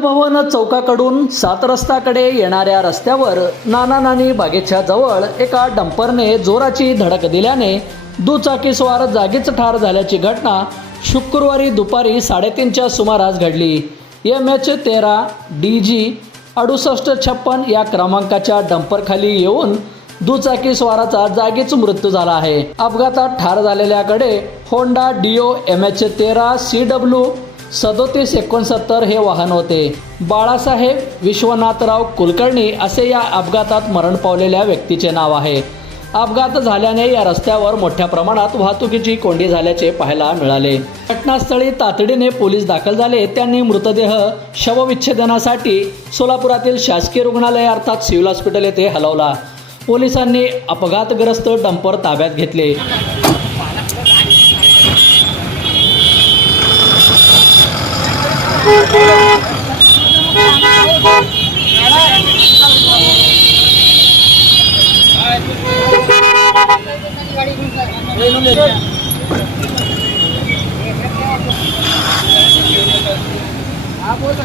भवन चौकाकडून सात रस्त्याकडे येणाऱ्या रस्त्यावर नाना नानी बागेच्या जवळ एका डंपरने जोराची धडक दिल्याने दुचाकीस्वार जागीच ठार झाल्याची घटना शुक्रवारी दुपारी साडेतीनच्या सुमारास घडली. एम एच तेरा डी जी अडुसष्ट छप्पन या क्रमांकाच्या डंपरखाली येऊन दुचाकी स्वाराचा जागीच मृत्यू झाला आहे. अपघातात ठार झालेल्याकडे होंडा डिओ एम एच तेरा सी डब्ल्यू सदोतीस एकोणसत्तर हे वाहन होते. बाळासाहेब विश्वनाथराव कुलकर्णी असे या अपघातात मरण पावलेल्या व्यक्तीचे नाव आहे. अपघात झाल्याने या रस्त्यावर मोठ्या प्रमाणात वाहतुकीची कोंडी झाल्याचे पाहायला मिळाले. घटनास्थळी तातडीने पोलीस दाखल झाले. त्यांनी मृतदेह शवविच्छेदनासाठी सोलापुरातील शासकीय रुग्णालय अर्थात सिव्हिल हॉस्पिटल येथे हलवला. पोलिसांनी अपघातग्रस्त डंपर ताब्यात घेतले. आप बोलो